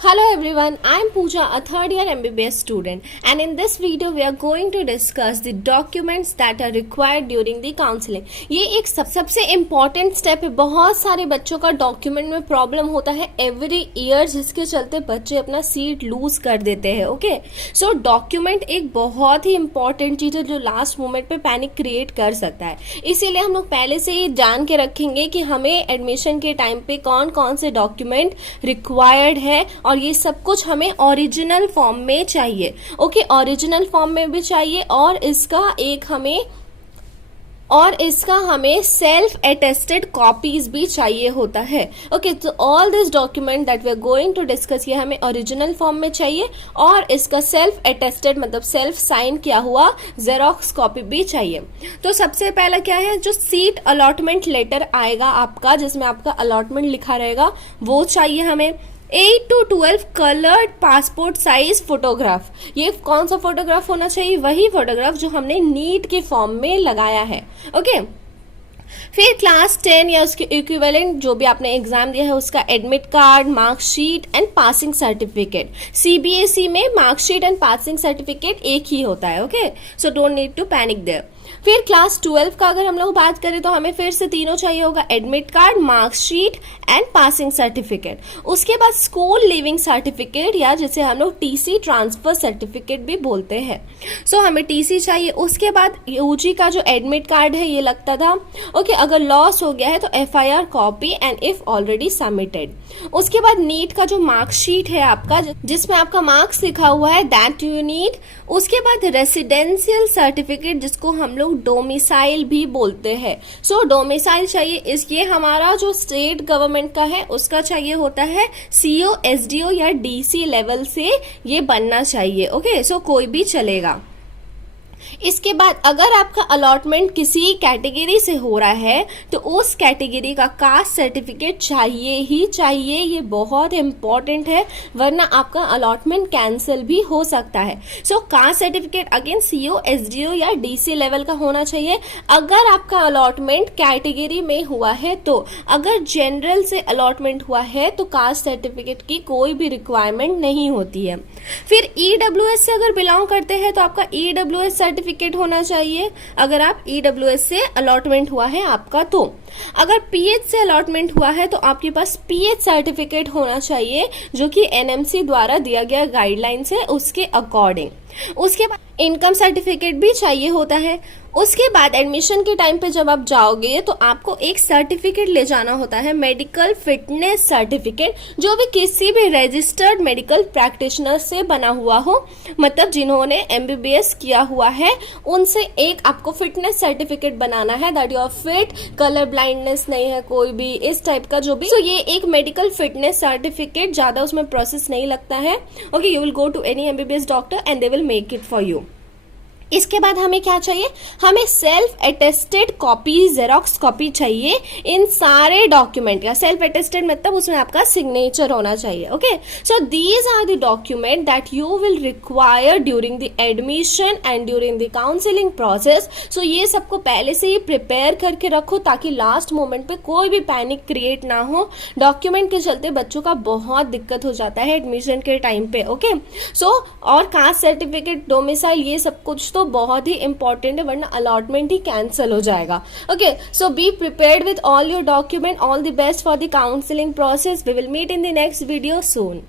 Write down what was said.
Hello everyone, I am Pooja, a third year MBBS student, and in this video we are going to discuss the documents that are required during the counseling. ये एक सबसे important step है. बहुत सारे बच्चों का document में problem होता है एवरी ईयर, जिसके चलते बच्चे अपना सीट लूज कर देते हैं. ओके, सो डॉक्यूमेंट एक बहुत ही इम्पॉर्टेंट चीज है जो लास्ट मोमेंट पे पैनिक क्रिएट कर सकता है. इसीलिए हम लोग पहले से ही जान के रखेंगे कि हमें एडमिशन के टाइम पे कौन कौन से डॉक्यूमेंट रिक्वायर्ड है, और ये सब कुछ हमें ओरिजिनल फॉर्म में चाहिए. ओके, ओरिजिनल फॉर्म में भी चाहिए, और इसका हमें सेल्फ अटेस्टेड कॉपीज भी चाहिए होता है. ओके, तो all this document that we are going to discuss, ये हमें ओरिजिनल फॉर्म में चाहिए, और इसका सेल्फ अटेस्टेड मतलब सेल्फ साइन किया हुआ जेरोक्स कॉपी भी चाहिए. तो सबसे पहला क्या है, जो सीट अलॉटमेंट लेटर आएगा आपका, जिसमें आपका अलॉटमेंट लिखा रहेगा, वो चाहिए हमें. 8 to 12 coloured passport size photograph. ये कौन सा फोटोग्राफ होना चाहिए? वही फोटोग्राफ जो हमने नीट के फॉर्म में लगाया है. ओके, फिर क्लास 10 या उसके इक्विवेलेंट जो भी आपने एग्जाम दिया है उसका admit card, marksheet and passing certificate. CBSE में मार्कशीट एंड पासिंग सर्टिफिकेट एक ही होता है. Okay, so don't need to panic there. फिर क्लास 12 का अगर हम लोग बात करें तो हमें फिर से तीनों चाहिए होगा, admit card, marksheet and passing certificate. उसके बाद स्कूल लिविंग सर्टिफिकेट, या जिसे हम लोग टीसी ट्रांसफर सर्टिफिकेट भी बोलते हैं. सो हमें टीसी चाहिए. उसके बाद यूजी का जो एडमिट कार्ड है ये लगता था. ओके, अगर लॉस हो गया है तो FIR copy and if already submitted. उसके बाद नीट का जो मार्कशीट है आपका, जिसमें आपका मार्क्स लिखा हुआ है, दैट यू नीड. उसके बाद रेसिडेंशियल सर्टिफिकेट, जिसको हम लोग डोमिसाइल भी बोलते हैं. सो डोमिसाइल चाहिए. ये हमारा जो स्टेट गवर्नमेंट का है उसका चाहिए होता है. सीओ, एसडीओ या डीसी लेवल से ये बनना चाहिए. ओके, सो कोई भी चलेगा. इसके बाद अगर आपका अलॉटमेंट किसी कैटेगरी से हो रहा है तो उस कैटेगरी का कास्ट सर्टिफिकेट चाहिए ही चाहिए. ये बहुत इंपॉर्टेंट है, वरना आपका अलॉटमेंट कैंसिल भी हो सकता है. So caste certificate again CO, SDO या डीसी लेवल का होना चाहिए. अगर आपका अलॉटमेंट कैटेगरी में हुआ है तो, अगर जनरल से अलॉटमेंट हुआ है तो कास्ट सर्टिफिकेट की कोई भी रिक्वायरमेंट नहीं होती है. फिर ईडब्ल्यूएस से अगर बिलोंग करते हैं तो आपका ईडब्ल्यूएस सर्टिफिकेट होना चाहिए, अगर आप ईडब्ल्यूएस से अलॉटमेंट हुआ है आपका तो. अगर पीएच से अलॉटमेंट हुआ है तो आपके पास पीएच सर्टिफिकेट होना चाहिए, जो कि एनएमसी द्वारा दिया गया गाइडलाइंस है उसके अकॉर्डिंग. उसके बाद इनकम सर्टिफिकेट भी चाहिए होता है. उसके बाद एडमिशन के टाइम पे जब आप जाओगे तो आपको एक सर्टिफिकेट ले जाना होता है, मेडिकल फिटनेस सर्टिफिकेट, जो भी किसी भी रजिस्टर्ड मेडिकल प्रैक्टिशनर से बना हुआ हो, मतलब जिन्होंने एमबीबीएस किया हुआ है, उनसे एक आपको फिटनेस सर्टिफिकेट बनाना है, that you are fit, colour blindness नहीं है कोई भी, इस टाइप का जो भी. सो ये एक मेडिकल फिटनेस सर्टिफिकेट, ज्यादा उसमें प्रोसेस नहीं लगता है. Okay, you will go to any MBBS doctor and they will make it for you. इसके बाद हमें क्या चाहिए, हमें self attested copy, Xerox copy चाहिए इन सारे डॉक्यूमेंट का. सेल्फ अटेस्टेड मतलब उसमें आपका सिग्नेचर होना चाहिए. Okay, so these are the document that you will require during the admission and during the counselling process. So ये सबको पहले से ही प्रिपेयर करके रखो, ताकि लास्ट मोमेंट पे कोई भी पैनिक क्रिएट ना हो. डॉक्यूमेंट के चलते बच्चों का बहुत दिक्कत हो जाता है एडमिशन के टाइम पे. ओके, सो और कास्ट सर्टिफिकेट, डोमिसाइल, ये सब कुछ तो बहुत ही इंपॉर्टेंट है, वरना अलॉटमेंट ही कैंसिल हो जाएगा. Okay, so be prepared with all your document. All the best for the counselling process. We will meet in the next video soon.